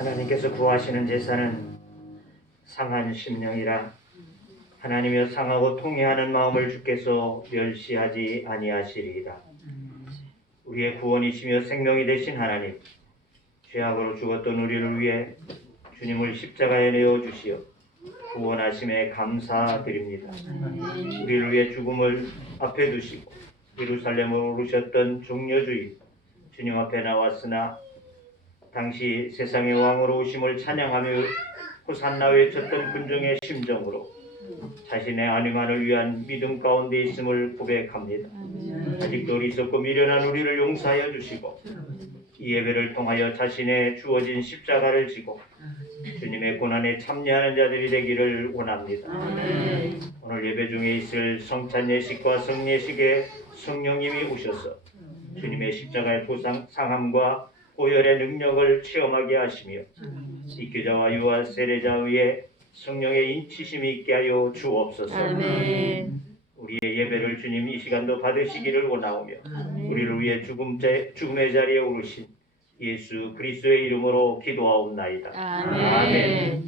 하나님께서 구하시는 제사는 상한 심령이라 하나님여 상하고 통회하는 마음을 주께서 멸시하지 아니하시리이다. 우리의 구원이시며 생명이 되신 하나님, 죄악으로 죽었던 우리를 위해 주님을 십자가에 내어주시어 구원하심에 감사드립니다. 우리를 위해 죽음을 앞에 두시고 예루살렘으로 오르셨던 종려주의 주님 앞에 나왔으나 당시 세상의 왕으로 오심을 찬양하며 호산나 외쳤던 군중의 심정으로 자신의 안위만을 위한 믿음 가운데 있음을 고백합니다. 아직도 어리석고 미련한 우리를 용서하여 주시고 이 예배를 통하여 자신의 주어진 십자가를 지고 주님의 고난에 참여하는 자들이 되기를 원합니다. 오늘 예배 중에 있을 성찬 예식과 성례식에 성령님이 오셔서 주님의 십자가의 상함과 보혈의 능력을 체험하게 하시며 이교자와 유아 세례자 위에 성령의 인치심이 있게 하여 주옵소서. 아멘. 우리의 예배를 주님 이 시간도 받으시기를 원하오며 우리를 위해 죽음의 자리에 오르신 예수 그리스도의 이름으로 기도하옵나이다. 아멘.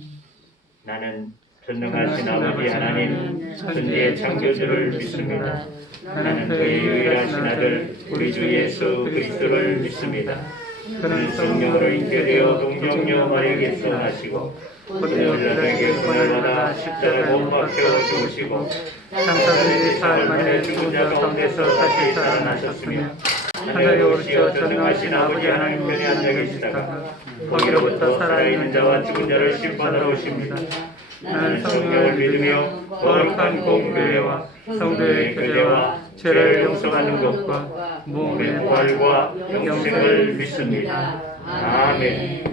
나는 전능하신 아버지 하나님 천지의 창조주를 믿습니다. 나는 그의 유일하신 아들 우리 주 예수 그리스도를 믿습니다. 그는 성령으로 잉태되어 동정녀 마리아에게서 나시고 본디오 빌라도에게 고난을 받아 십자가에 못 박혀 죽으시고 장사들의 사흘 만에 죽은 자 가운데서 다시 살아나셨으며 하늘에 오르시어 전능하신 아버지 하나님 편에 앉아 계시다가 거기로부터 살아있는 자와 죽은 자를 심판하러 오십니다. 나는 성령을 믿으며 거룩한 공교회와 성도의 교제와 죄를 용서하는 것과 몸의 부활과 영생을 믿습니다. 아멘.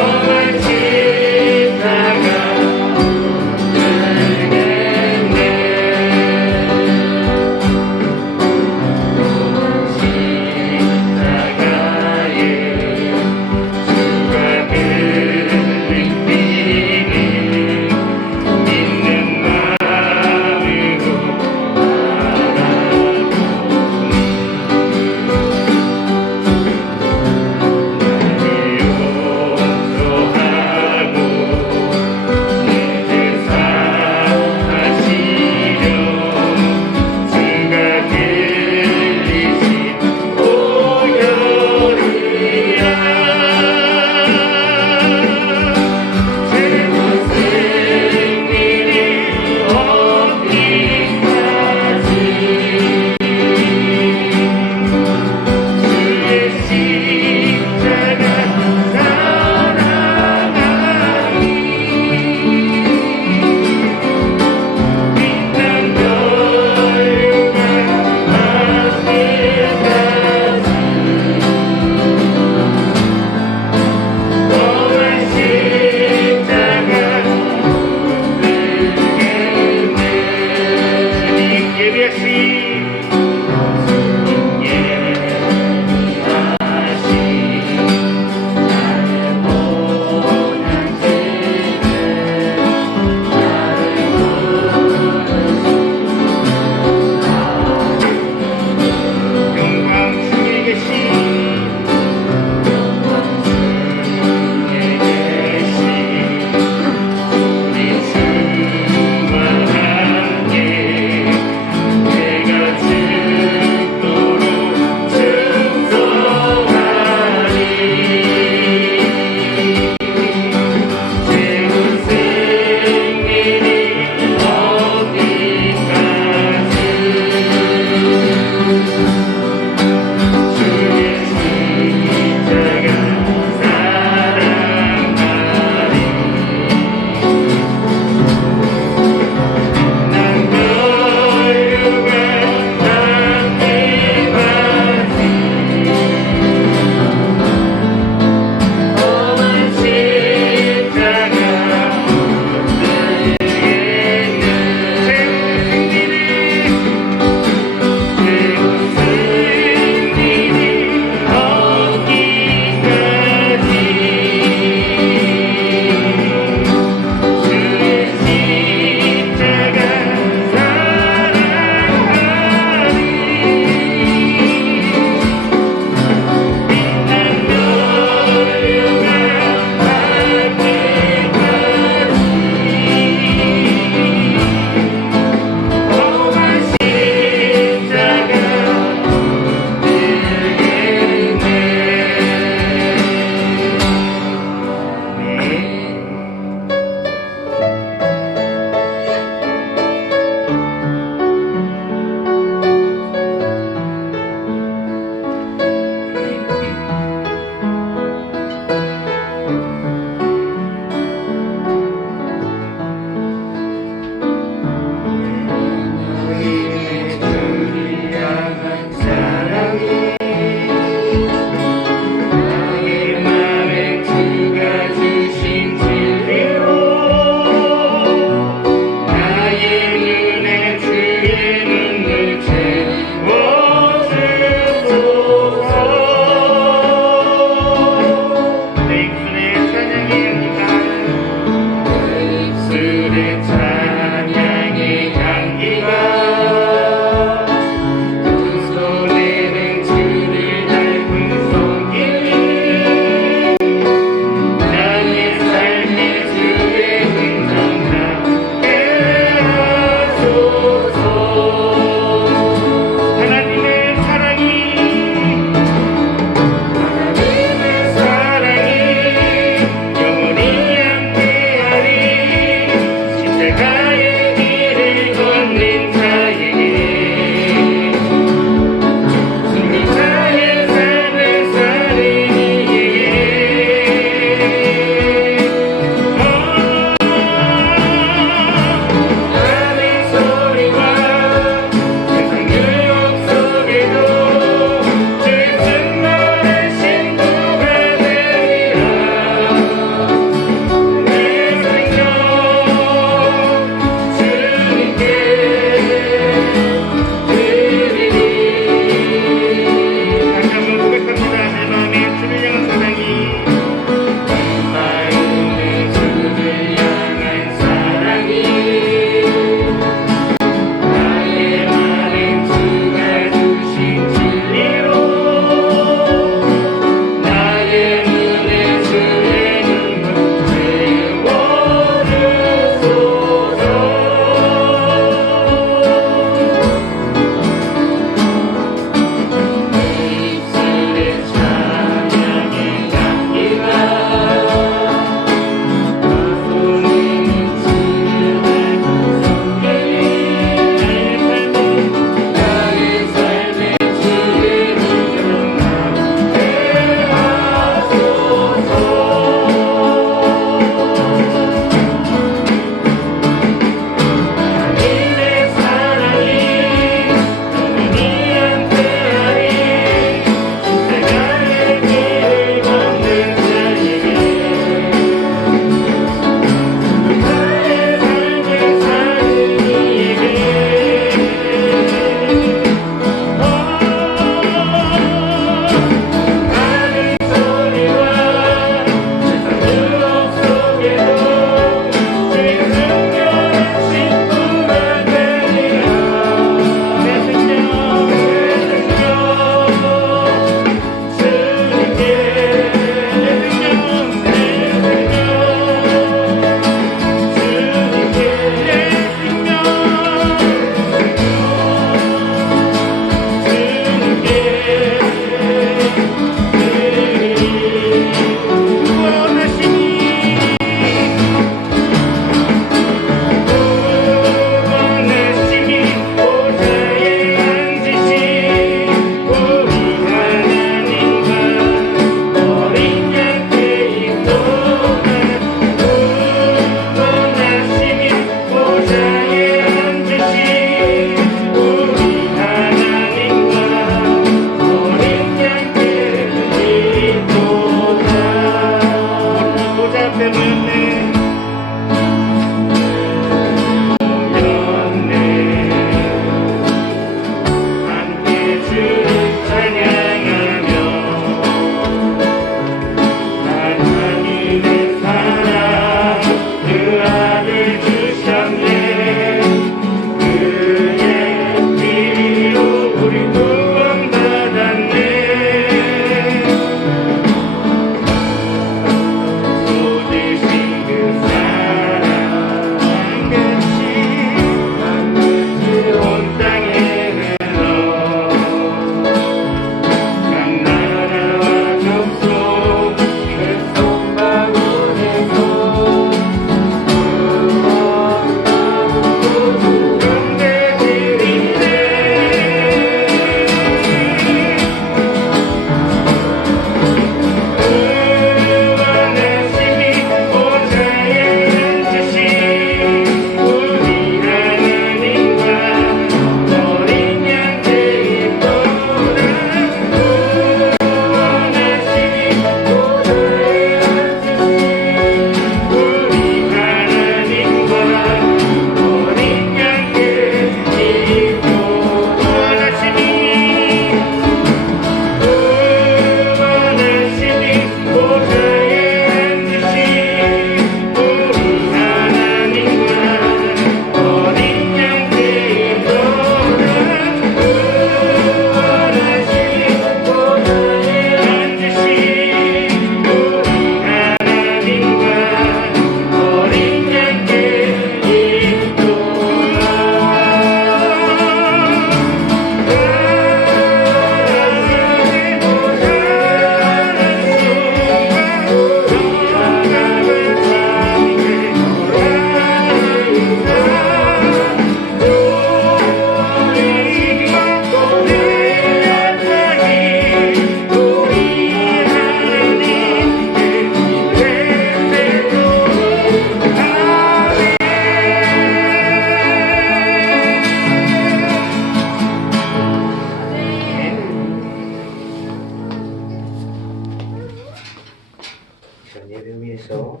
예배 위해서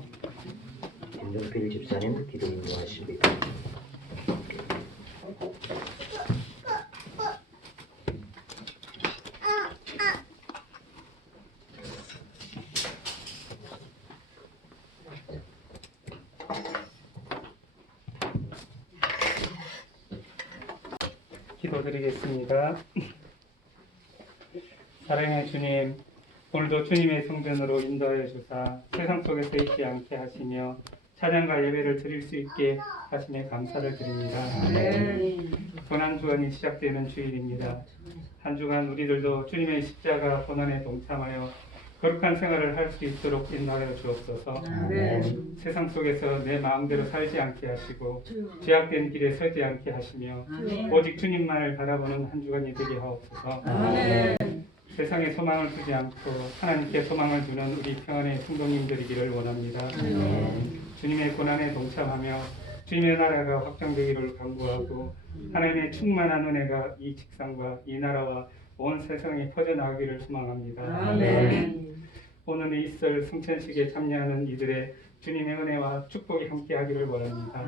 김종필 집사님 기도 인도하십니다. 기도드리겠습니다. 사랑의 주님, 오늘도 주님의 성전으로 인도하여 주사 세상 속에서 있지 않게 하시며 찬양과 예배를 드릴 수 있게 하시며 감사를 드립니다. 고난 주간이 시작되는 주일입니다. 한 주간 우리들도 주님의 십자가 고난에 동참하여 거룩한 생활을 할 수 있도록 인도하여 주옵소서. 세상 속에서 내 마음대로 살지 않게 하시고 죄악된 길에 서지 않게 하시며 오직 주님만을 바라보는 한 주간이 되게 하옵소서. 세상에 소망을 두지 않고 하나님께 소망을 두는 우리 평안의 성도님들이기를 원합니다. 주님의 고난에 동참하며 주님의 나라가 확장되기를 간구하고 하나님의 충만한 은혜가 이 직상과 이 나라와 온 세상에 퍼져나가기를 소망합니다. 오늘 있을 성찬식에 참여하는 이들의 주님의 은혜와 축복이 함께하기를 원합니다.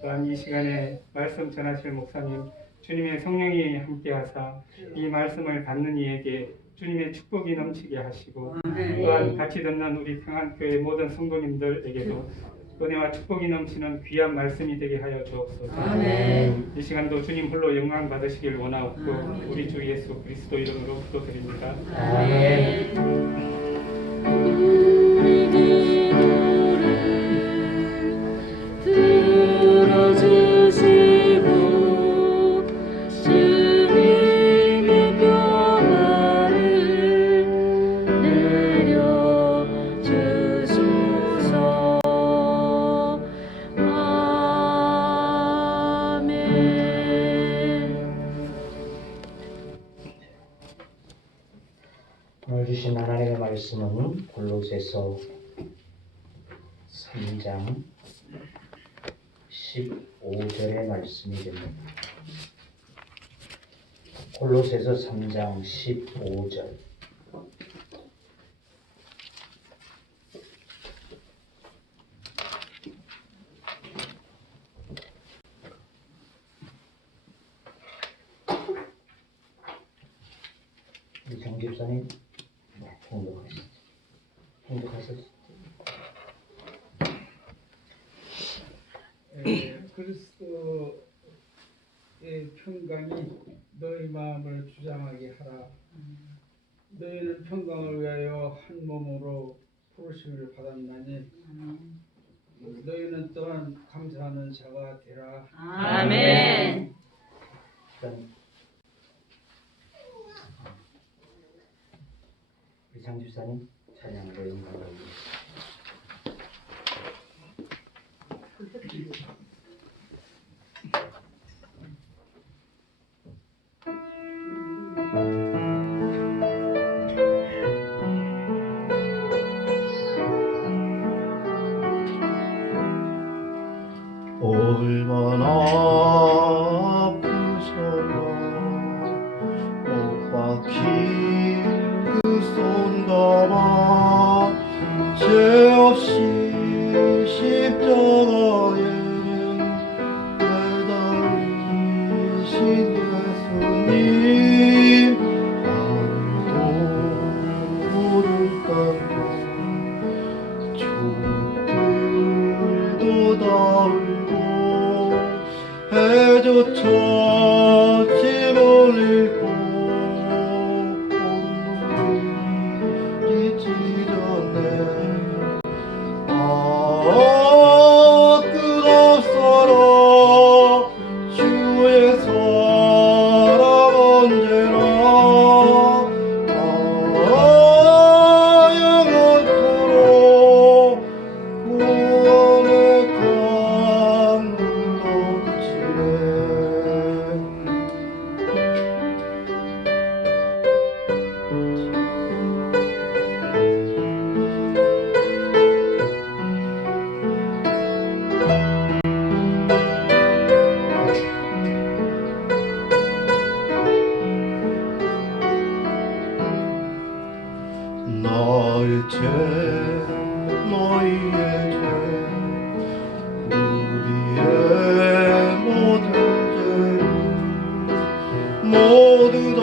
또한 이 시간에 말씀 전하실 목사님 주님의 성령이 함께하사 이 말씀을 받는 이에게 주님의 축복이 넘치게 하시고 또한 같이 듣는 우리 평안교회 모든 성도님들에게도 은혜와 축복이 넘치는 귀한 말씀이 되게 하여 주옵소서. 이 시간도 주님 홀로 영광 받으시길 원하옵고 우리 주 예수 그리스도 이름으로 기도드립니다. 오늘 주신 하나님의 말씀은 골로새서 3장 15절의 말씀이 됩니다. 골로새서 3장 15절 집사님, 네, 행복하셨죠? 그리스도의 평강이 너희 마음을 주장하게 하라. 너희는 평강을 위하여 한 몸으로 부르심을 받았나니 너희는 또한 감사하는 자가 되라. 아멘. 우리 장 집사님 찬양으로 영광을 올리겠습니다. 얼마나 아프셔야 못 박힌 그 손가락 죄 없이 십자가에 매달리신 예수님 아무도 모른다고 촛불도 다 울고 해조차 짐을 잃고 온몸이 찢어내 끝없어라 주의 사랑 언제나 영원토록 구원의 강물 넘치네. 나의 죄 너희의 죄 우리의 모든 죄를 모두 다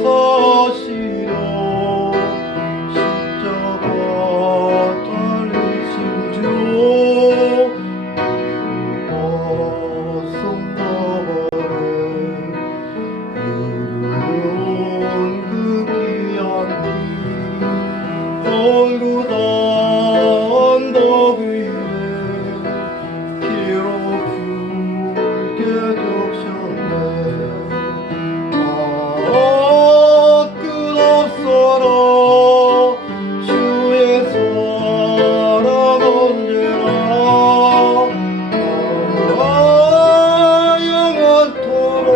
사시려 십자가 달리신 주 벗어나버려 흐르는 그 귀한 피 얼구다 언덕 위에 피로 붉게 적셨네. 끝없어라 주의 사랑 언제나 영원토록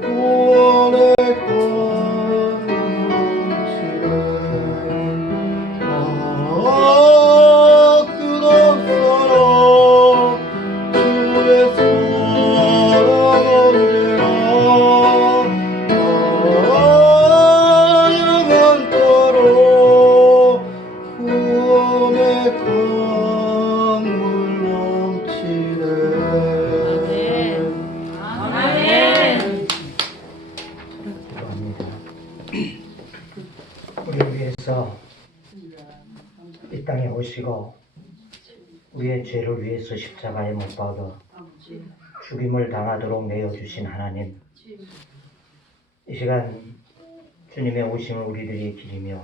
구원의 강물 넘치네. 끝없어라 주의 사랑 언제나 영원토록 구원의 강물 넘치네. 아멘. 기도합니다. 우리를 위해서 이 땅에 오시고 우리의 죄를 위해서 십자가에 못 박아 죽임을 당하도록 내어주신 하나님, 이 시간 주님의 오심을 우리들이 기리며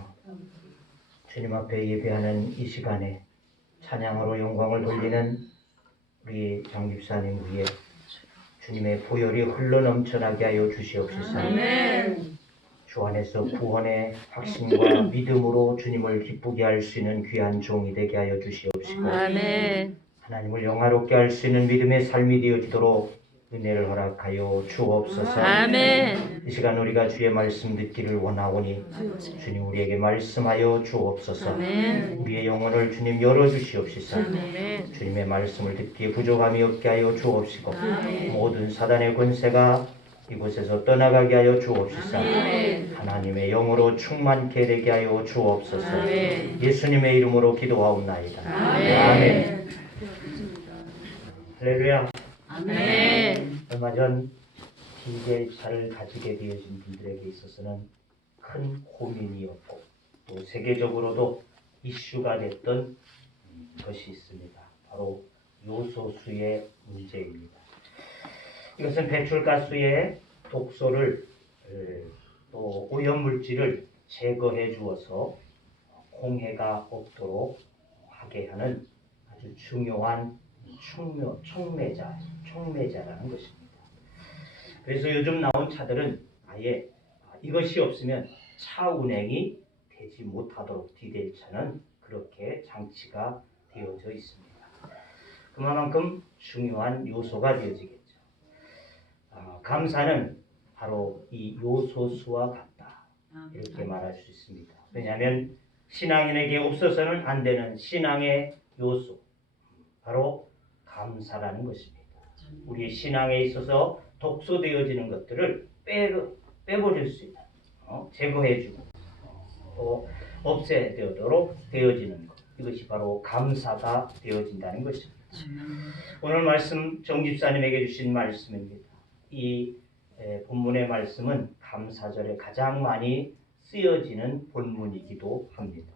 주님 앞에 예배하는 이 시간에 찬양으로 영광을 돌리는 우리 장 집사님 위에 주님의 보혈이 흘러넘쳐나게 하여 주시옵소서. 아멘. 주 안에서 구원의 확신과 믿음으로 주님을 기쁘게 할 수 있는 귀한 종이 되게 하여 주시옵시고, 아멘. 하나님을 영화롭게 할 수 있는 믿음의 삶이 되어지도록 은혜를 허락하여 주옵소서. 아멘. 이 시간 우리가 주의 말씀 듣기를 원하오니 주님 우리에게 말씀하여 주옵소서. 아멘. 우리의 영혼을 주님 열어주시옵시서. 아멘. 주님의 말씀을 듣기에 부족함이 없게 하여 주옵시고, 아멘. 모든 사단의 권세가 이곳에서 떠나가게 하여 주옵시서. 아멘. 하나님의 영으로 충만케 되게 하여 주옵소서. 아멘. 예수님의 이름으로 기도하옵나이다. 아멘. 할렐루야. 아멘. 얼마 전 진제차를 가지게 되어진 분들에게 있어서는 큰 고민이었고 또 세계적으로도 이슈가 됐던 것이 있습니다. 바로 요소수의 문제입니다. 이것은 배출가스의 독소를 또 오염물질을 제거해 주어서 공해가 없도록 하게 하는 아주 중요한 촉매자라는 것입니다. 그래서 요즘 나온 차들은 아예 이것이 없으면 차 운행이 되지 못하도록 디젤 차는 그렇게 장치가 되어져 있습니다. 그만큼 중요한 요소가 되어지겠죠. 감사는 바로 이 요소수와 같다 이렇게 말할 수 있습니다. 왜냐하면 신앙인에게 없어서는 안 되는 신앙의 요소 바로 감사라는 것입니다. 우리 신앙에 있어서 독소되어지는 것들을 빼버릴 수 있는 제거해주고 또 없애되도록 되어지는 것 이것이 바로 감사가 되어진다는 것입니다. 오늘 말씀 정 집사님에게 주신 말씀입니다. 이 본문의 말씀은 감사절에 가장 많이 쓰여지는 본문이기도 합니다.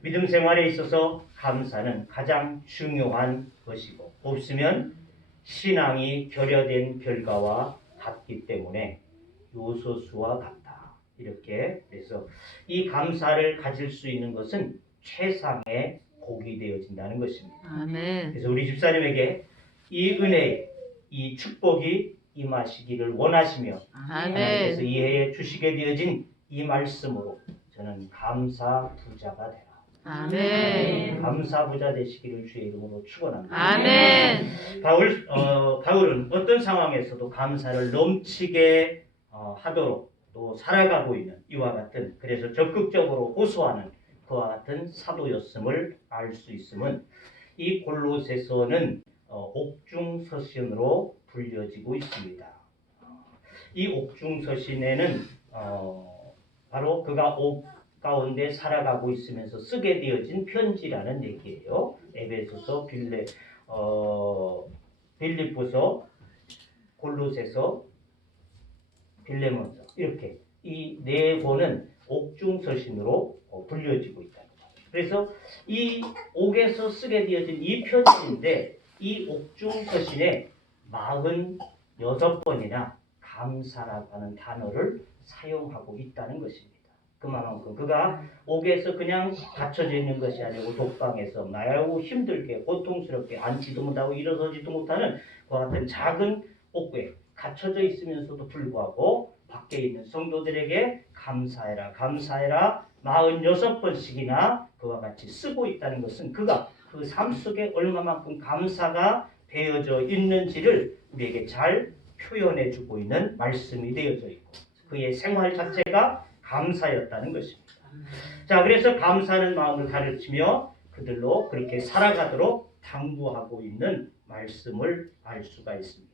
믿음 생활에 있어서 감사는 가장 중요한 것이고 없으면 신앙이 결여된 결과와 같기 때문에 요소수와 같다. 이렇게 그래서 이 감사를 가질 수 있는 것은 최상의 복이 되어진다는 것입니다. 아멘. 그래서 우리 집사님에게 이 은혜, 이 축복이 임하시기를 원하시며 하나님께서 아멘. 이해해 주시게 되어진 이 말씀으로 저는 감사 부자가 되라. 아멘. 감사 부자 되시기를 주의 이름으로 축원합니다. 아멘. 바울은 어떤 상황에서도 감사를 넘치게 하도록 또 살아가고 있는 이와 같은 그래서 적극적으로 호소하는 그와 같은 사도였음을 알 수 있음은 이 골로새서는 옥중서신으로 불려지고 있습니다. 이 옥중서신에는 바로 그가 옥 가운데 살아가고 있으면서 쓰게 되어진 편지라는 얘기예요. 에베소서, 빌립보서, 골로새서, 빌레몬서 이렇게 이 네 권은 옥중서신으로 불려지고 있다. 그래서 이 옥에서 쓰게 되어진 이 편지인데 이 옥중서신에 46번이나 감사라고 하는 단어를 사용하고 있다는 것입니다. 그만큼 그가 옥에서 그냥 갇혀져 있는 것이 아니고 독방에서 매우 힘들게 고통스럽게 앉지도 못하고 일어서지도 못하는 그와 같은 작은 옥에 갇혀져 있으면서도 불구하고 밖에 있는 성도들에게 감사해라 감사해라 46번씩이나 그와 같이 쓰고 있다는 것은 그가 그 삶 속에 얼마만큼 감사가 되어져 있는지를 우리에게 잘 표현해 주고 있는 말씀이 되어져 있고 그의 생활 자체가 감사였다는 것입니다. 자, 그래서 감사하는 마음을 가르치며 그들로 그렇게 살아가도록 당부하고 있는 말씀을 알 수가 있습니다.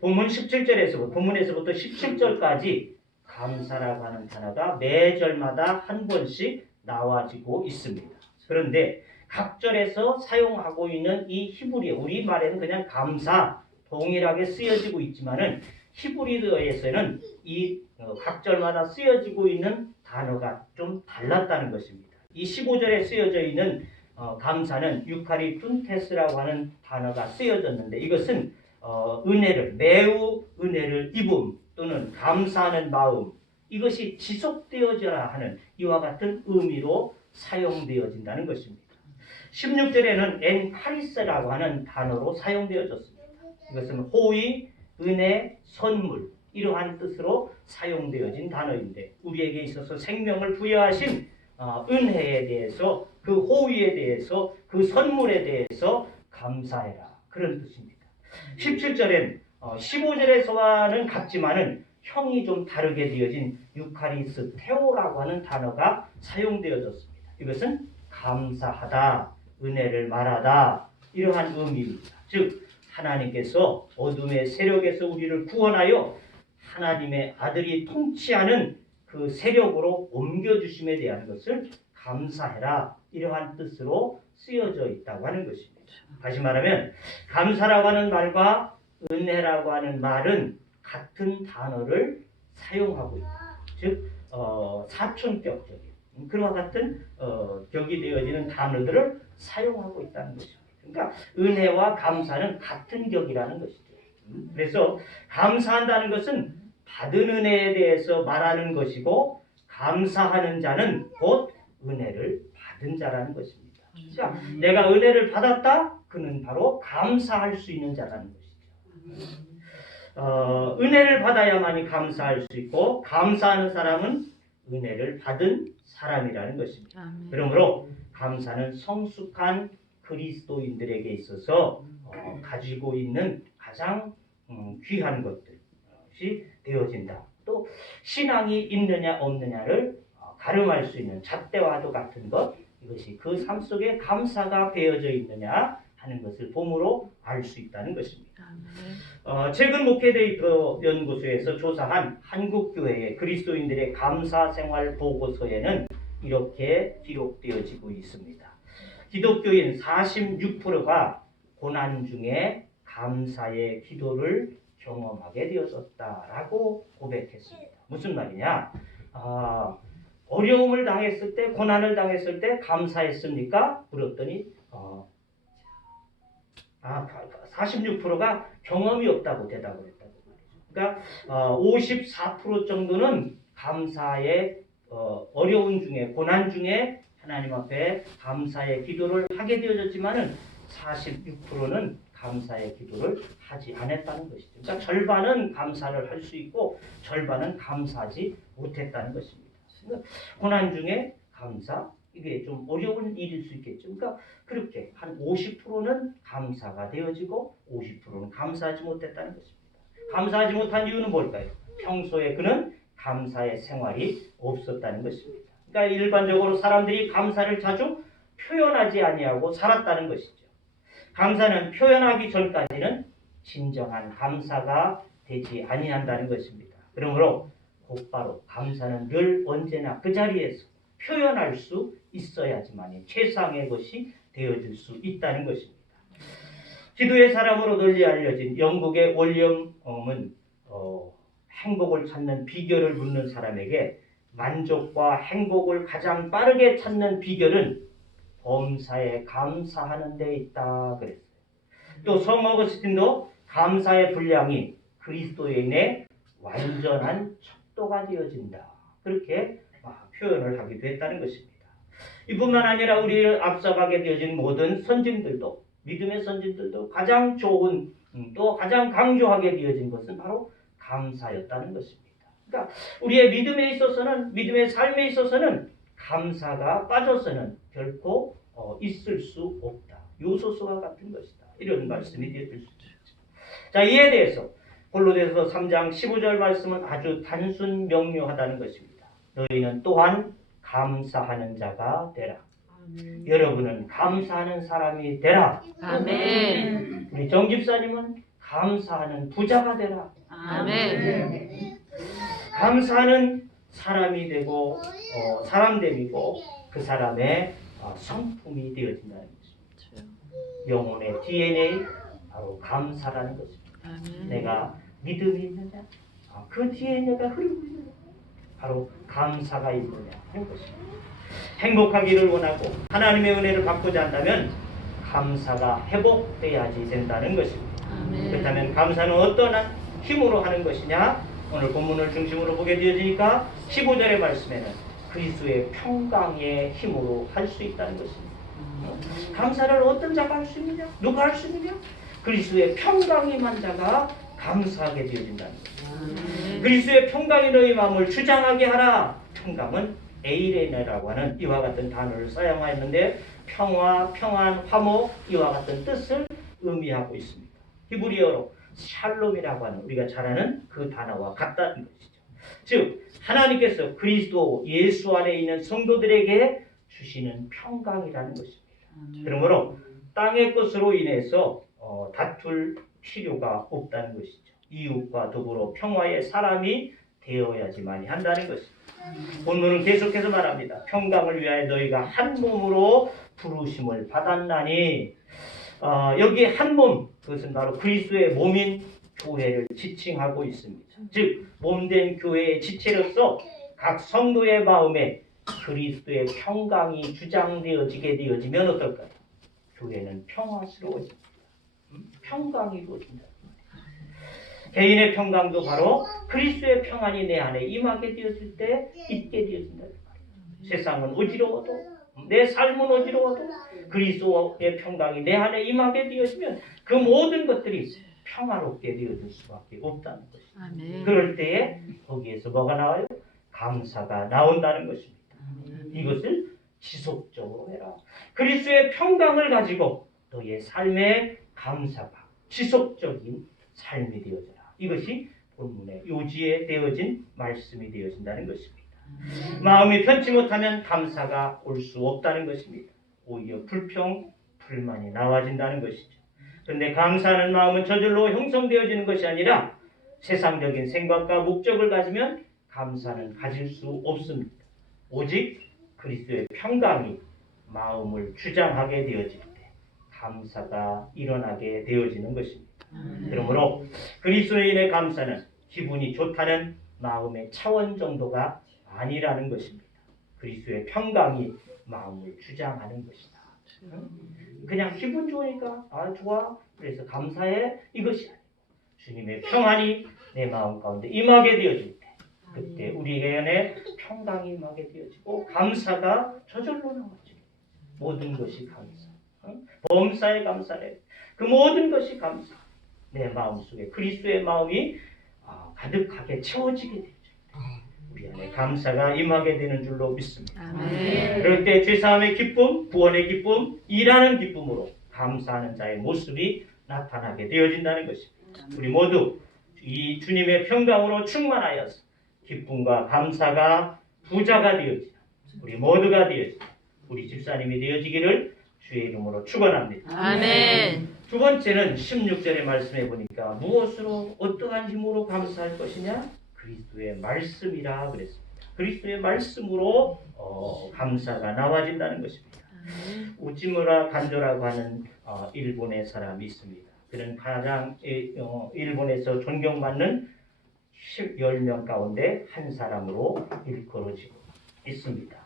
본문에서부터 17절까지 감사라고 하는 단어가 매 절마다 한 번씩 나와지고 있습니다. 그런데 각 절에서 사용하고 있는 이 히브리어, 우리말에는 그냥 감사 동일하게 쓰여지고 있지만은 히브리어에서는 이 각 절마다 쓰여지고 있는 단어가 좀 달랐다는 것입니다. 이 15절에 쓰여져 있는 감사는 유카리툰테스라고 하는 단어가 쓰여졌는데 이것은 매우 은혜를 입음 또는 감사하는 마음 이것이 지속되어져야 하는 이와 같은 의미로 사용되어진다는 것입니다. 16절에는 엔카리스라고 하는 단어로 사용되어졌습니다. 이것은 호의, 은혜, 선물 이러한 뜻으로 사용되어진 단어인데 우리에게 있어서 생명을 부여하신 은혜에 대해서 그 호의에 대해서 그 선물에 대해서 감사해라 그런 뜻입니다. 17절엔 15절에서와는 같지만은 형이 좀 다르게 되어진 유카리스 테오라고 하는 단어가 사용되어졌습니다. 이것은 감사하다, 은혜를 말하다 이러한 의미입니다. 즉 하나님께서 어둠의 세력에서 우리를 구원하여 하나님의 아들이 통치하는 그 세력으로 옮겨주심에 대한 것을 감사해라 이러한 뜻으로 쓰여져 있다고 하는 것입니다. 다시 말하면 감사라고 하는 말과 은혜라고 하는 말은 같은 단어를 사용하고 있다. 즉 사촌격적인 그와 같은 격이 되어지는 단어들을 사용하고 있다는 것입니다. 그러니까 은혜와 감사는 같은 격이라는 것이죠. 그래서 감사한다는 것은 받은 은혜에 대해서 말하는 것이고 감사하는 자는 곧 은혜를 받은 자라는 것입니다. 자, 내가 은혜를 받았다? 그는 바로 감사할 수 있는 자라는 것이죠. 은혜를 받아야만이 감사할 수 있고 감사하는 사람은 은혜를 받은 사람이라는 것입니다. 그러므로 감사는 성숙한 그리스도인들에게 있어서 가지고 있는 가장 귀한 것들이 되어진다. 또 신앙이 있느냐 없느냐를 가름할 수 있는 잣대와도 같은 것, 이것이 그 삶 속에 감사가 배어져 있느냐 하는 것을 봄으로 알 수 있다는 것입니다. 최근 목회데이터 연구소에서 조사한 한국교회의 그리스도인들의 감사생활 보고서에는 이렇게 기록되어지고 있습니다. 기독교인 46%가 고난 중에 감사의 기도를 경험하게 되었었다라고 고백했습니다. 무슨 말이냐? 어려움을 당했을 때, 고난을 당했을 때 감사했습니까? 물었더니 46%가 경험이 없다고 대답을 했다고 말이죠. 그러니까 54% 정도는 감사의 어려움 중에, 고난 중에 하나님 앞에 감사의 기도를 하게 되어졌지만은 46%는 감사의 기도를 하지 않았다는 것이죠. 그러니까 절반은 감사를 할 수 있고 절반은 감사하지 못했다는 것입니다. 그러니까 고난 중에 감사, 이게 좀 어려운 일일 수 있겠죠. 그러니까 그렇게 한 50%는 감사가 되어지고 50%는 감사하지 못했다는 것입니다. 감사하지 못한 이유는 뭘까요? 평소에 그는 감사의 생활이 없었다는 것입니다. 그러니까 일반적으로 사람들이 감사를 자주 표현하지 아니하고 살았다는 것이죠. 감사는 표현하기 전까지는 진정한 감사가 되지 아니한다는 것입니다. 그러므로 곧바로 감사는 늘 언제나 그 자리에서 표현할 수 있어야지만 최상의 것이 되어질 수 있다는 것입니다. 기도의 사람으로 널리 알려진 영국의 윌리엄은 행복을 찾는 비결을 묻는 사람에게 만족과 행복을 가장 빠르게 찾는 비결은 범사에 감사하는 데 있다 그랬어요. 또 성 어거스틴도 감사의 분량이 그리스도인의 완전한 척도가 되어진다. 그렇게 표현을 하기도 했다는 것입니다. 이뿐만 아니라 우리를 앞서가게 되어진 모든 선진들도, 믿음의 선진들도 가장 좋은 또 가장 강조하게 되어진 것은 바로 감사였다는 것입니다. 그러니까 우리의 믿음에 있어서는, 믿음의 삶에 있어서는 감사가 빠져서는 결코 있을 수 없다. 요소수와 같은 것이다. 이런 말씀이 되어질 수 있죠. 자, 이에 대해서 골로새서 3장 15절 말씀은 아주 단순 명료하다는 것입니다. 너희는 또한 감사하는 자가 되라. 여러분은 감사하는 사람이 되라. 아멘. 우리 정 집사님은 감사하는 부자가 되라. 아멘. 감사하는 사람이 되고 사람됨이고 그 사람의 성품이 되어진다는 것입니다. 영혼의 DNA 바로 감사라는 것입니다. 아멘. 내가 믿음이 있느냐? 그 DNA가 흐르고 있느냐? 바로 감사가 있느냐 하는 것입니다. 행복하기를 원하고 하나님의 은혜를 받고자 한다면 감사가 회복돼야지 된다는 것입니다. 아멘. 그렇다면 감사는 어떤 힘으로 하는 것이냐? 오늘 본문을 중심으로 보게 되어지니까 15절의 말씀에는 그리스도의 평강의 힘으로 할 수 있다는 것입니다. 감사를 어떤 자가 할 수 있느냐? 누가 할 수 있느냐? 그리스도의 평강이 임한 자가 감사하게 되어진다는 것입니다. 그리스도의 평강이 너희 마음을 주장하게 하라. 평강은 에이레네라고 하는 이와 같은 단어를 사용하였는데 평화, 평안, 화목 이와 같은 뜻을 의미하고 있습니다. 히브리어로 샬롬이라고 하는 우리가 잘 아는 그 단어와 같다는 것이죠. 즉 하나님께서 그리스도 예수 안에 있는 성도들에게 주시는 평강이라는 것입니다. 그러므로 땅의 것으로 인해서 다툴 필요가 없다는 것이죠. 이웃과 더불어 평화의 사람이 되어야지만 한다는 것입니다. 본문은 계속해서 말합니다. 평강을 위하여 너희가 한 몸으로 부르심을 받았나니 여기 한 몸, 그것은 바로 그리스도의 몸인 교회를 지칭하고 있습니다. 즉 몸된 교회의 지체로서 각 성도의 마음에 그리스도의 평강이 주장되어지게 되어지면 어떨까요? 교회는 평화스러워집니다. 평강이 이루어진다. 개인의 평강도 바로 그리스도의 평안이 내 안에 임하게 되어질 때 있게 되어진다. 세상은 어지러워도 내 삶은 어지러워도 그리스도의 평강이 내 안에 임하게 되어지면 그 모든 것들이 평화롭게 되어질 수밖에 없다는 것입니다. 아멘. 그럴 때에 거기에서 뭐가 나와요? 감사가 나온다는 것입니다. 이것을 지속적으로 해라. 그리스도의 평강을 가지고 너의 삶의 감사가 지속적인 삶이 되어져라. 이것이 본문의 요지에 되어진 말씀이 되어진다는 것입니다. 마음이 편치 못하면 감사가 올 수 없다는 것입니다. 오히려 불평, 불만이 나와진다는 것이죠. 그런데 감사하는 마음은 저절로 형성되어지는 것이 아니라 세상적인 생각과 목적을 가지면 감사는 가질 수 없습니다. 오직 그리스도의 평강이 마음을 주장하게 되어질 때 감사가 일어나게 되어지는 것입니다. 그러므로 그리스도로 인해 감사는 기분이 좋다는 마음의 차원 정도가 아니라는 것입니다. 그리스도의 평강이 마음을 주장하는 것이다. 그냥 기분 좋으니까 좋아 그래서 감사해 이것이 아니고 주님의 평안이 내 마음 가운데 임하게 되어질 때 그때 우리 안에 평강이 임하게 되어지고 감사가 저절로 나오죠. 모든 것이 감사. 범사에 감사래. 그 모든 것이 감사. 내 마음속에 그리스도의 마음이 가득하게 채워지게 되죠. 우리 안에 감사가 임하게 되는 줄로 믿습니다. 아멘. 그럴 때 죄사함의 기쁨, 구원의 기쁨, 일하는 기쁨으로 감사하는 자의 모습이 나타나게 되어진다는 것입니다. 우리 모두 이 주님의 평강으로 충만하여서 기쁨과 감사가 부자가 되어지는 우리 모두가 되어지는 우리 집사님이 되어지기를 주의 이름으로 축원합니다. 아멘. 두 번째는 16절의 말씀에 보니까 무엇으로 어떠한 힘으로 감사할 것이냐? 그리스도의 말씀이라 그랬습니다. 그리스도의 말씀으로 감사가 나와진다는 것입니다. 우지무라 간조라고 하는 일본의 사람이 있습니다. 그는 가장 일본에서 존경받는 10명 가운데 한 사람으로 일컬어지고 있습니다.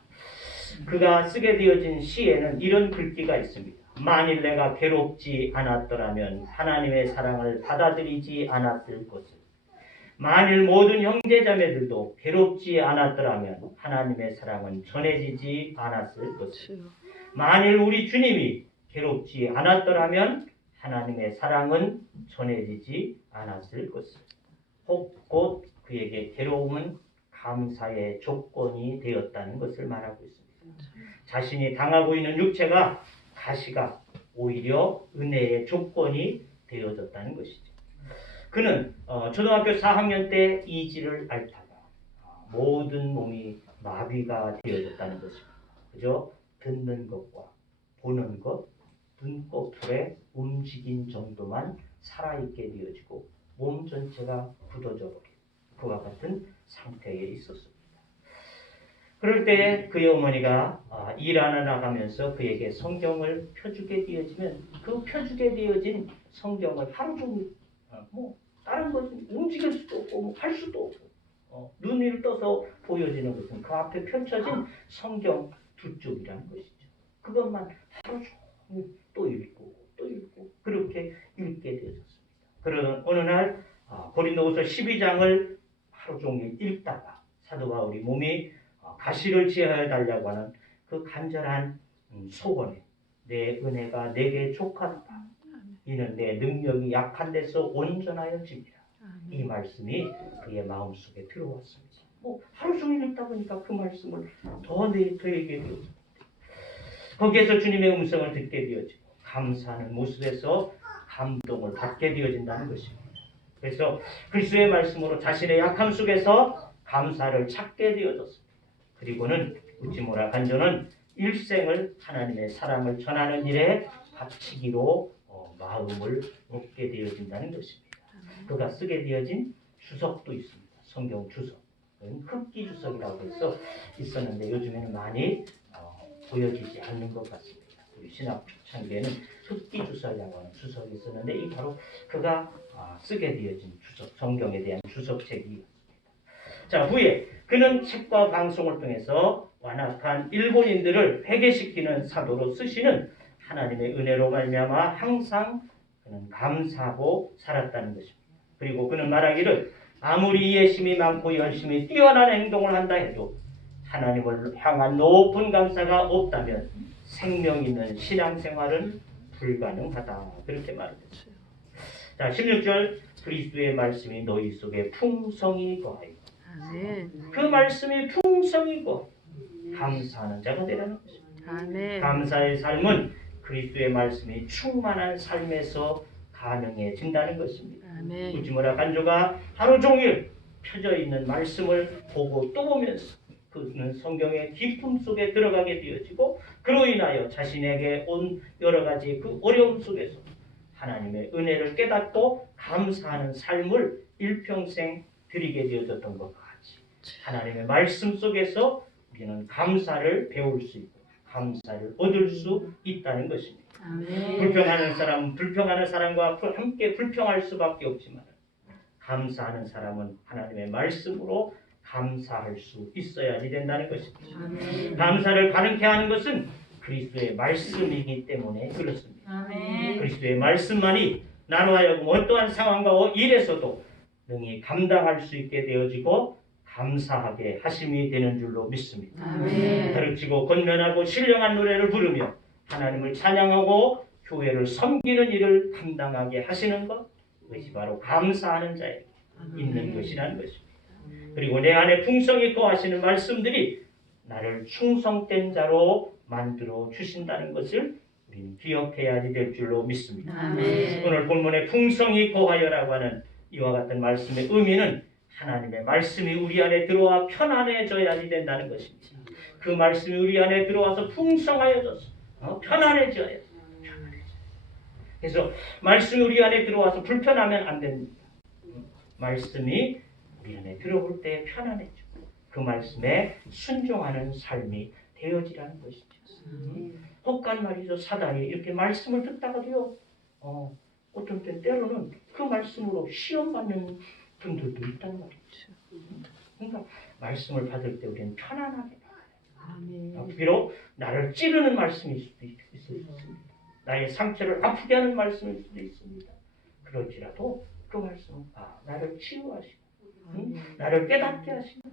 그가 쓰게 되어진 시에는 이런 글귀가 있습니다. 만일 내가 괴롭지 않았더라면 하나님의 사랑을 받아들이지 않았을 것을. 만일 모든 형제자매들도 괴롭지 않았더라면 하나님의 사랑은 전해지지 않았을 것을. 만일 우리 주님이 괴롭지 않았더라면 하나님의 사랑은 전해지지 않았을 것을. 곧 그에게 괴로움은 감사의 조건이 되었다는 것을 말하고 있습니다. 자신이 당하고 있는 육체가 가시가 오히려 은혜의 조건이 되어졌다는 것이죠. 그는 초등학교 4학년 때 이지를 앓다가 모든 몸이 마비가 되어졌다는 것입니다. 그저 듣는 것과 보는 것, 눈꺼풀의 움직임 정도만 살아있게 되어지고 몸 전체가 굳어져 버린 그와 같은 상태에 있었습니다. 그럴 때 그의 어머니가 일하러 나가면서 그에게 성경을 펴주게 되어지면 그 펴주게 되어진 성경을 하루 종일 다른 것은 움직일 수도 없고 할 수도 없고 눈 위를 떠서 보여지는 것은 그 앞에 펼쳐진 성경 두 쪽이라는 것이죠. 그것만 하루 종일 또 읽고 또 읽고 그렇게 읽게 되어졌습니다. 그러던 어느 날 고린도후서 12장을 하루 종일 읽다가 사도 바울이 몸이 가시를 제하여 달라고 하는 그 간절한 소원에 내 은혜가 내게 족하다. 이는 내 능력이 약한 데서 온전하여 집니다. 이 말씀이 그의 마음속에 들어왔습니다. 하루 종일 읽다 보니까 그 말씀을 더에게 되어집니다. 거기에서 주님의 음성을 듣게 되어지고 감사하는 모습에서 감동을 받게 되어진다는 것입니다. 그래서 그리스도의 말씀으로 자신의 약함 속에서 감사를 찾게 되어졌습니다. 그리고는 우지무라 간조는 일생을 하나님의 사랑을 전하는 일에 바치기로 마음을 먹게 되어진다는 것입니다. 그가 쓰게 되어진 주석도 있습니다. 성경 주석. 흑기 주석이라고 해서 있었는데 요즘에는 많이 보여지지 않는 것 같습니다. 우리 신학 초창기에는 흑기주서라고 하는 주석이 있었는데 이 바로 그가 쓰게 되어진 주석, 성경에 대한 주석책이었습니다. 자, 후에 그는 책과 방송을 통해서 완악한 일본인들을 회개시키는 사도로 쓰시는 하나님의 은혜로 말미암아 항상 그는 감사하고 살았다는 것입니다. 그리고 그는 말하기를 아무리 이해심이 많고 열심히 뛰어난 행동을 한다 해도 하나님을 향한 높은 감사가 없다면 생명 있는 신앙생활은 불가능하다. 그렇게 말했어요. 자, 16절 그리스도의 말씀이 너희 속에 풍성히 거하여 아멘. 그 말씀이 풍성히 거하여 감사하는 자가 되라는 것입니다. 아멘. 감사의 삶은 그리스도의 말씀이 충만한 삶에서 가능해진다는 것입니다. 아멘. 우지무라 간조가 하루 종일 펴져 있는 말씀을 보고 또 보면서 그는 성경의 깊음 속에 들어가게 되어지고 그로 인하여 자신에게 온 여러 가지 그 어려움 속에서 하나님의 은혜를 깨닫고 감사하는 삶을 일평생 드리게 되어졌던 것과 같이 하나님의 말씀 속에서 우리는 감사를 배울 수 있고 감사를 얻을 수 있다는 것입니다. 아멘. 불평하는 사람은 불평하는 사람과 함께 불평할 수밖에 없지만 감사하는 사람은 하나님의 말씀으로 감사할 수 있어야지 된다는 것입니다. 아멘. 감사를 가능케 하는 것은 그리스도의 말씀이기 때문에 그렇습니다. 아멘. 그리스도의 말씀만이 나로 하여금 어떠한 상황과 일에서도 능히 감당할 수 있게 되어지고 감사하게 하심이 되는 줄로 믿습니다. 아멘. 가르치고 권면하고 신령한 노래를 부르며 하나님을 찬양하고 교회를 섬기는 일을 감당하게 하시는 것, 그것이 바로 감사하는 자에게 있는 것이라는 것입니다. 그리고 내 안에 풍성히 거하시는 말씀들이 나를 충성된 자로 만들어 주신다는 것을 우리는 기억해야지 될 줄로 믿습니다. 아멘. 오늘 본문에 풍성히 거하여라고 하는 이와 같은 말씀의 의미는 하나님의 말씀이 우리 안에 들어와 편안해져야지 된다는 것입니다. 그 말씀이 우리 안에 들어와서 풍성하여져서 편안해져야 그래서 말씀이 우리 안에 들어와서 불편하면 안 됩니다. 말씀이 우리 안에 들어올 때 편안해져. 그 말씀에 순종하는 삶이 되어지라는 것이죠. 혹간 말이죠. 사단이 이렇게 말씀을 듣다가도요. 어떤 때로는 그 말씀으로 시험받는 분들도 있단 말이죠. 그러니까 말씀을 받을 때 우리는 편안하게 비록 나를 찌르는 말씀일 수도 있습니다. 나의 상처를 아프게 하는 말씀일 수도 있습니다. 그럴지라도 그 말씀은 나를 치유하시고 나를 깨닫게 하시고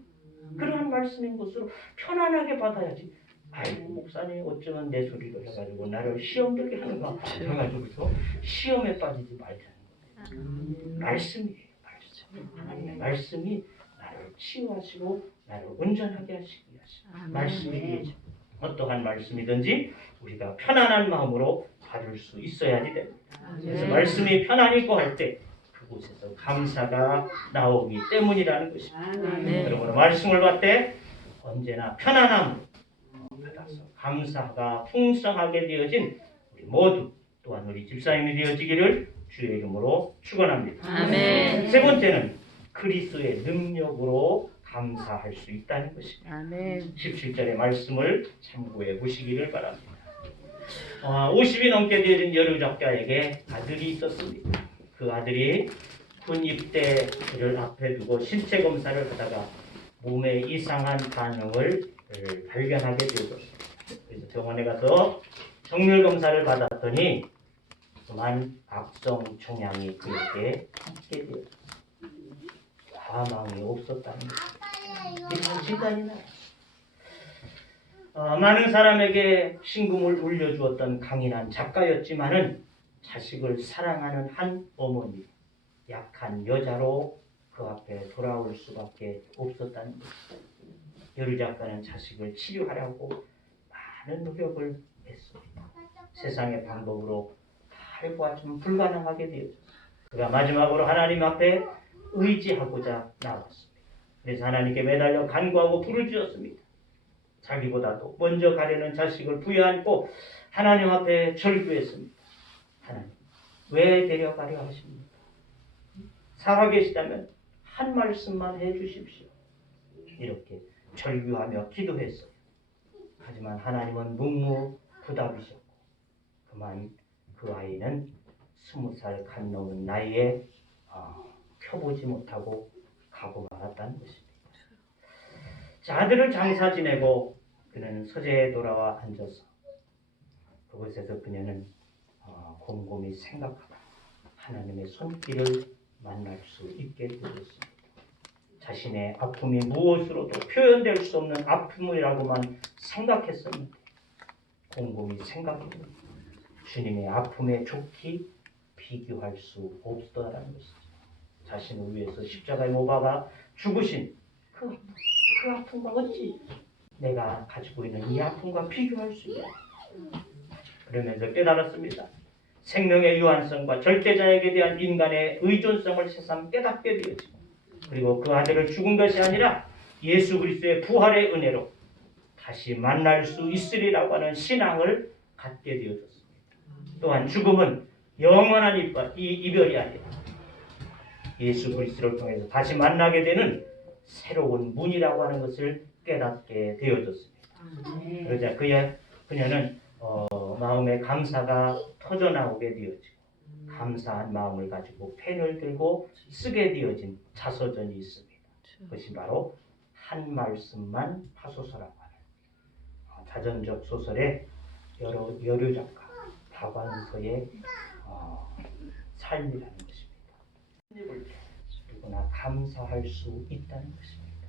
그러한 말씀인 것으로 편안하게 받아야지. 아이고 목사님 어쩌면 내 소리를 해가지고 나를 시험 들게 하는가 해가지고 시험에 빠지지 말자는 거예요. 말씀이에요. 하나님의 말씀이 나를 치유하시고 나를 온전하게 하시기 위하십니다. 말씀이 어떠한 말씀이든지 우리가 편안한 마음으로 받을 수 있어야지 됩니다. 그래서 말씀이 편안히 거할 때 그곳에서 감사가 나오기 때문이라는 것입니다. 그러므로 말씀을 받되 언제나 편안함으로 받아서 감사가 풍성하게 되어진 우리 모두 또한 우리 집사님이 되어지기를 주의 이름으로 축원합니다. 아멘. 세 번째는 그리스도의 능력으로 감사할 수 있다는 것입니다. 아멘. 17절의 말씀을 참고해 보시기를 바랍니다. 50이 넘게 되는 여류 작가에게 아들이 있었습니다. 그 아들이 군 입대를 앞에 두고 신체 검사를 하다가 몸에 이상한 반응을 발견하게 되었습니다. 그래서 병원에 가서 정밀 검사를 받았더니 그만 악성 종양이 그에게 있게 되었습니다. 사망이 없었다는 것입니다. 이런 진단이 나요. 많은 사람에게 신금을 울려주었던 강인한 작가였지만은 자식을 사랑하는 한 어머니, 약한 여자로 그 앞에 돌아올 수밖에 없었다는 것입니다. 여류 작가는 자식을 치료하려고 많은 노력을 했습니다. 세상의 방법으로 다 해보았지만 불가능하게 되었습니다. 그가 마지막으로 하나님 앞에 의지하고자 나왔습니다. 그래서 하나님께 매달려 간구하고 부르짖었습니다. 자기보다도 먼저 가려는 자식을 부여안고 하나님 앞에 절규했습니다. 하나님, 왜 데려가려 하십니까? 살아계시다면 한 말씀만 해주십시오. 이렇게 절규하며 기도했어요. 하지만 하나님은 묵묵부답이셨고 그만 그 아이는 20살 간 넘은 나이에 펴보지 못하고 가고 말았다는 것입니다. 자, 아들을 장사 지내고 그는 서재에 돌아와 앉아서 그곳에서 그녀는 곰곰이 생각하다 하나님의 손길을 만날 수 있게 되었습니다. 자신의 아픔이 무엇으로도 표현될 수 없는 아픔이라고만 생각했었는데 곰곰이 생각해보니 주님의 아픔에 좋게 비교할 수 없다라는 것이죠. 자신을 위해서 십자가에 못 박아 죽으신 그 아픔과 어찌 내가 가지고 있는 이 아픔과 비교할 수 있냐. 그러면서 깨달았습니다. 생명의 유한성과 절대자에게 대한 인간의 의존성을 새삼 깨닫게 되어지고 그리고 그 아들을 죽은 것이 아니라 예수 그리스도의 부활의 은혜로 다시 만날 수 있으리라고 하는 신앙을 갖게 되어졌습니다. 또한 죽음은 영원한 이별이 아니라 예수 그리스도를 통해서 다시 만나게 되는 새로운 문이라고 하는 것을 깨닫게 되어졌습니다. 그러자 그녀는 마음의 감사가 터져나오게 되어지고 감사한 마음을 가지고 펜을 들고 쓰게 되어진 자서전이 있습니다. 그것이 바로 한 말씀만 하소서라고 하는 자전적 소설의 여류 작가 박완서의 삶이라는 것입니다. 누구나 감사할 수 있다는 것입니다.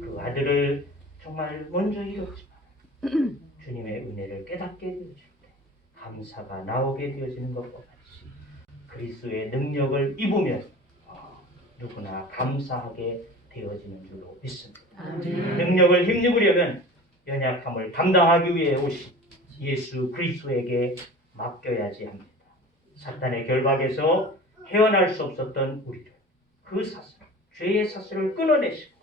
그 아들을 정말 먼저 잃었지만 주님의 은혜를 깨닫게 되어질 때 감사가 나오게 되어지는 것과 같이 그리스도의 능력을 입으면 누구나 감사하게 되어지는 줄로 믿습니다. 능력을 힘입으려면 연약함을 담당하기 위해 오신 예수 그리스도에게 맡겨야지 합니다. 사탄의 결박에서 헤어날 수 없었던 우리를 그 사슬, 죄의 사슬을 끊어내시고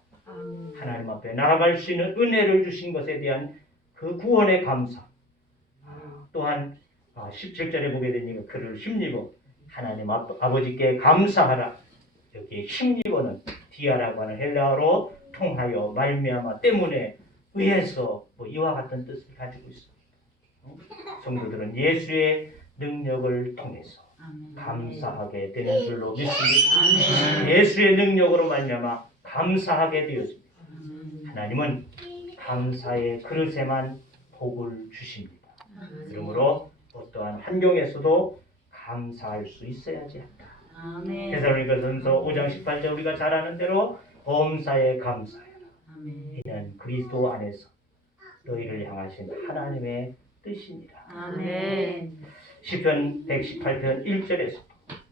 하나님 앞에 나아갈 수 있는 은혜를 주신 것에 대한 그 구원의 감사. 또한 17절에 보게 되니까 그를 힘입어 하나님 아버지께 감사하라. 여기에 힘입어는 디아라고 하는 헬라어로 통하여 말미암아 때문에 의해서 이와 같은 뜻을 가지고 있습니다. 성도들은 예수의 능력을 통해서 감사하게 되는 줄로 믿습니다. 예수의 능력으로 말미암아 감사하게 되었습니다. 하나님은 감사의 그릇에만 복을 주십니다. 그러므로 어떠한 환경에서도 감사할 수 있어야지 한다. 데살로니가전서 5장 18절 우리가 잘 아는 대로 범사에 감사해라. 이는 그리스도 안에서 너희를 향하신 하나님의 뜻이니라. 시편 118편 1절에서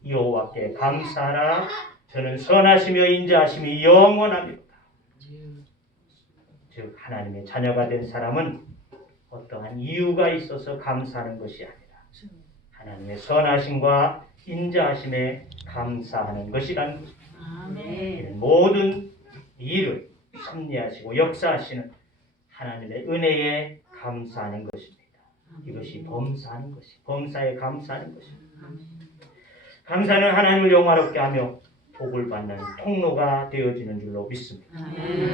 여호와께 감사하라. 저는 선하시며 인자하심이 영원합니다. 즉 하나님의 자녀가 된 사람은 어떠한 이유가 있어서 감사하는 것이 아니라 하나님의 선하심과 인자하심에 감사하는 것이라는 것입니다. 이는 모든 일을 섭리하시고 역사하시는 하나님의 은혜에 감사하는 것입니다. 이것이 범사하는 것이 범사에 감사하는 것입니다. 감사는 하나님을 영화롭게 하며 복을 받는 통로가 되어지는 줄로 믿습니다.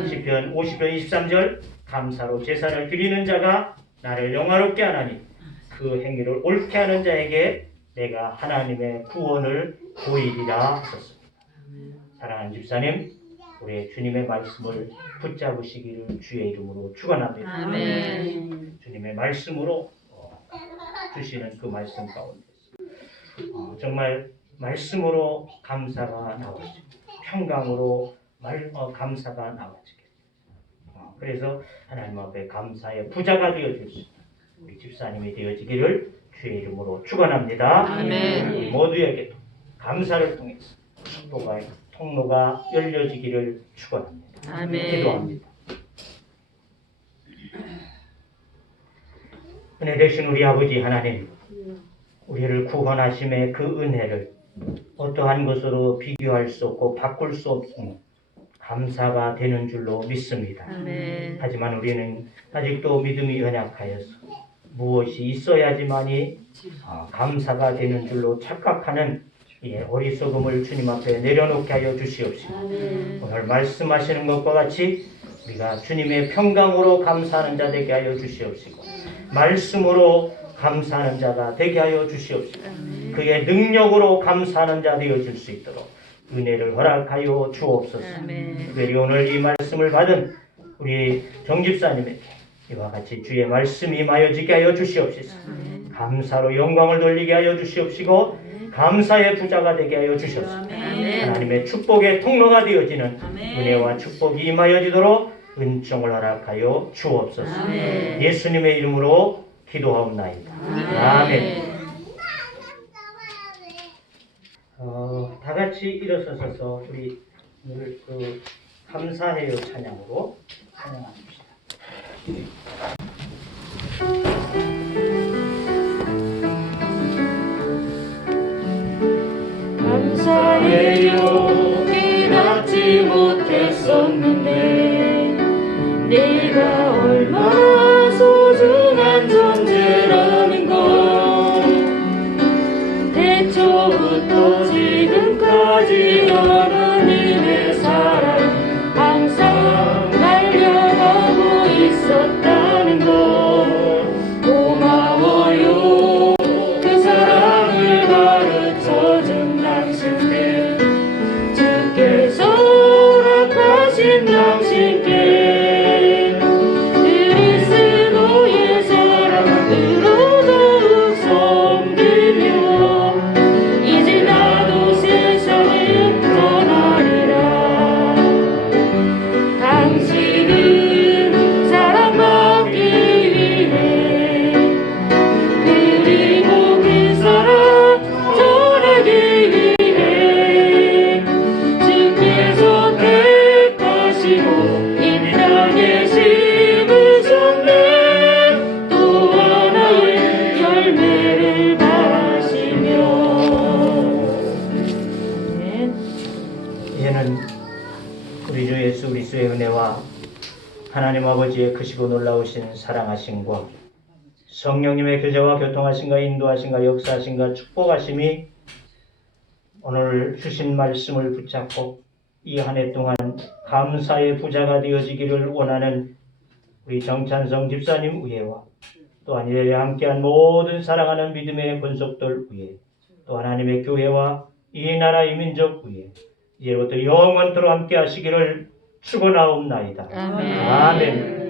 시편 50편 23절 감사로 제사를 드리는 자가 나를 영화롭게 하나니 그 행위를 옳게 하는 자에게 내가 하나님의 구원을 보이리라 하셨습니다. 사랑하는 집사님, 우리 주님의 말씀을 붙잡으시기를 주의 이름으로 축원합니다. 주님의 말씀으로 주시는 그 말씀 가운데서 정말 말씀으로 감사가 나와지고 평강으로 감사가 나와지게 그래서 하나님 앞에 감사의 부자가 되어줄 수 있는 우리 집사님이 되어지기를 주의 이름으로 축원합니다. 우리 모두에게도 감사를 통해서 축복의 통로가 열려지기를 축원합니다. 기도합니다. 은혜 되신 우리 아버지 하나님, 우리를 구원하심의 그 은혜를 어떠한 것으로 비교할 수 없고 바꿀 수 없고 감사가 되는 줄로 믿습니다. 하지만 우리는 아직도 믿음이 연약하여서 무엇이 있어야지만이 감사가 되는 줄로 착각하는 어리석음을 주님 앞에 내려놓게 하여 주시옵시고 오늘 말씀하시는 것과 같이 우리가 주님의 평강으로 감사하는 자 되게 하여 주시옵시고 말씀으로 감사하는 자가 되게 하여 주시옵소서. 그의 능력으로 감사하는 자 되어줄 수 있도록 은혜를 허락하여 주옵소서. 특별히 오늘 이 말씀을 받은 우리 정집사님에게 이와 같이 주의 말씀이 임하여지게 하여 주시옵소서. 감사로 영광을 돌리게 하여 주시옵시고 감사의 부자가 되게 하여 주시옵소서. 하나님의 축복의 통로가 되어지는 은혜와 축복이 임하여지도록 은총을 허락하여 주옵소서. 예수님의 이름으로 기도하옵나이다. 아멘. 다 같이 일어서서 우리 오늘 그 감사해요 찬양으로 찬양합시다. 감사해요. 깨닫지 못했었는데 내가 얼마나 소중한 존재라는 걸 태초부터 지금까지 하나님의 사랑 항상 날려가고 있었다는 걸 고마워요. 그 사랑을 가르쳐준 당신께 주께서 허락하신 당신께 그리스도의 사랑으로 더욱 섬기며 이제 나도 세상을 떠나리라. 당신은 사랑받기 위해 그리고 그 사랑 전하기 위해 주께서 택하시고 이 땅에 심으셨네. 또 하나의 열매를 마시며. 이제는 우리 주 예수 그리스도의 은혜와 하나님 아버지의 크시고 놀라우신 사랑하심과 성령님의 교제와 교통하심과 인도하심과 역사하심과 축복하심이 오늘 주신 말씀을 붙잡고 이 한 해 동안 감사의 부자가 되어지기를 원하는 우리 정찬성 집사님 위에와 또한 이를 함께한 모든 사랑하는 믿음의 권속들 위에 또 하나님의 교회와 이 나라 이 민족 위에 이제부터 영원토록 함께 하시기를 축원하옵나이다. 아멘.